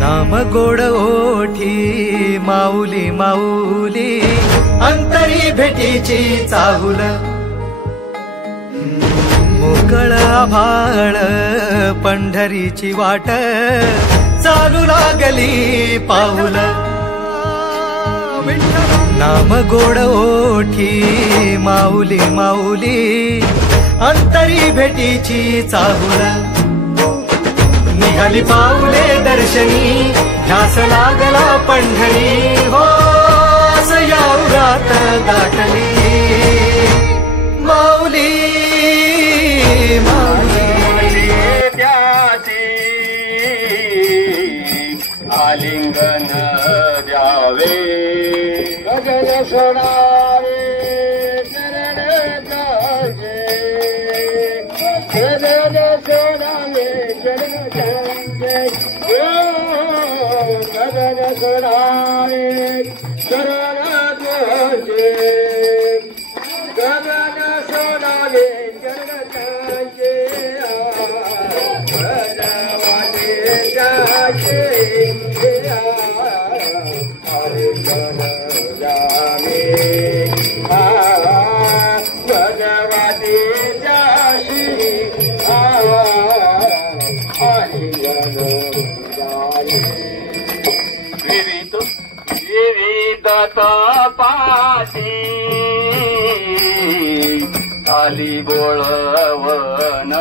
नाम गोड ओठी माऊली माऊली अंतरी भेटीची चाहुल मोकळ आभाळ पंढरीची वाट चालू लागली पाऊल नाम गोड ओठी माऊली माऊली अंतरी भेटीची चाहुल निघाली पाऊले दर्शनी ध्यास लागला पंढरी हो सयाउरात गाठली माऊली माऊली त्याची आलिंगन द्यावे गगन सोडावे गगन सोडावे शरण तुझे गगन सोडावे शरणाचे भगवाने जाचे आलिंगन द्यावे भगवाने जाशी विविध तपासी आली बोळवण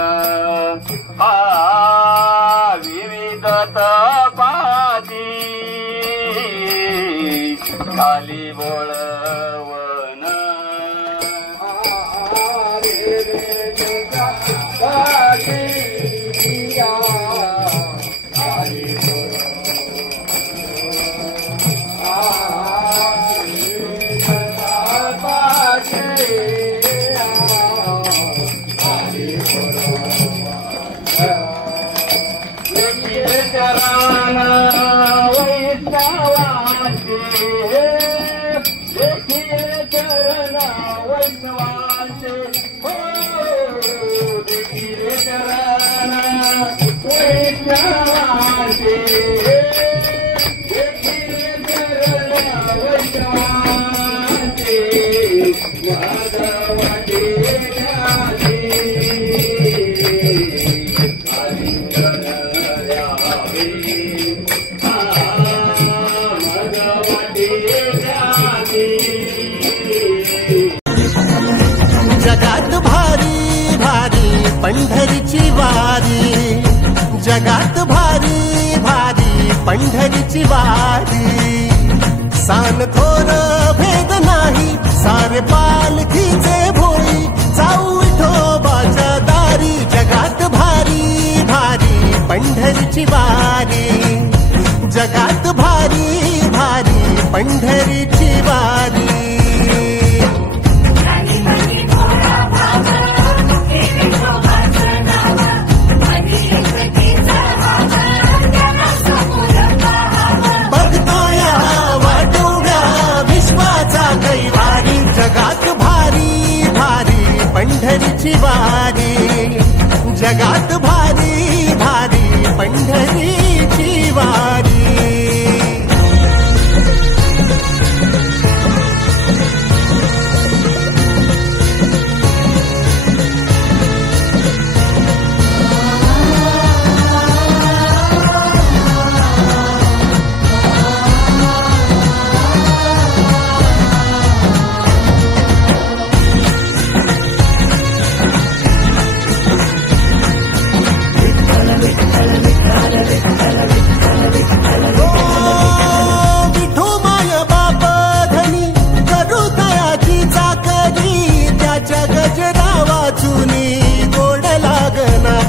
विविध तपासी आली बोळवण जगात भारी भारी पंढरीची वारी जगात भारी भारी पंढरीची वारी सान थोर भेद नाही सारे पालखीचे भोई जाऊ विठोबाच्या दारी जगात भारी भारी पंढरीची वारी जगात भारी भारी पंढरीची वारी जगात भारी भारी पंढरीची वारी जगात भारी भारी पंढरीची वारी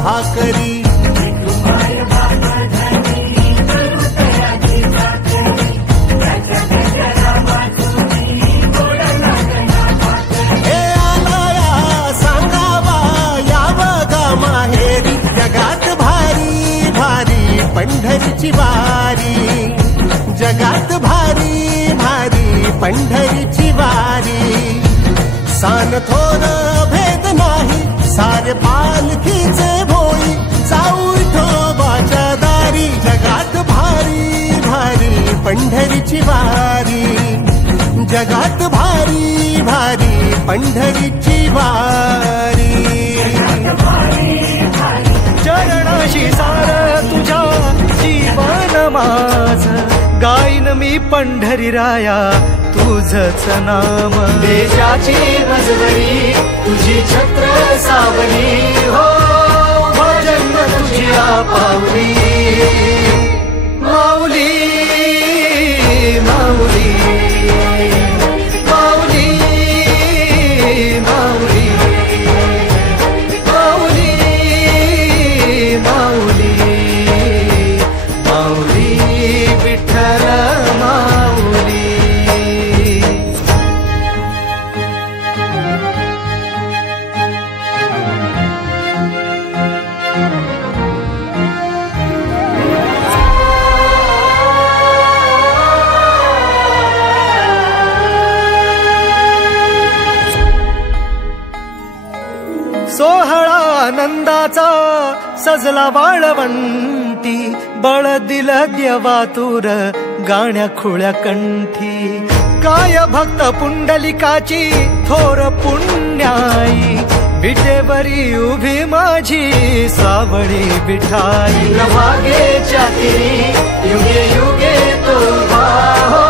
भाकरी हे आलाया सांगावा यावगा माहेरी जगात भारी भारी पंढरीची वारी जगात भारी भारी पंढरीची वारी सान थोर भेद नाही सारे पालखीचे भोई जाऊ पंढरीची वारी, जगात भारी भारी पंढरीची वारी. चरणाशी सार तुझ्या जीवन माझ, गाईन मी पंढरी राया तुझच नाम. देशाची मजवरी तुझी छत्र सावली, हो भजन तुझ्या पावली. माऊली माऊली माऊली माऊली माऊली माऊली माऊली विठ्ठल माऊली. सोहळा आनंदाचा सजला वाळवंटी, बळ दिलं देवातूर गाण्या खुळ्या कंठी. काय भक्त पुंडलिकाची थोर पुण्याई, विटेवरी उभी माझी सावळी विठाई. प्रभागेच्या तिरी युगे युगे तो उभा, हो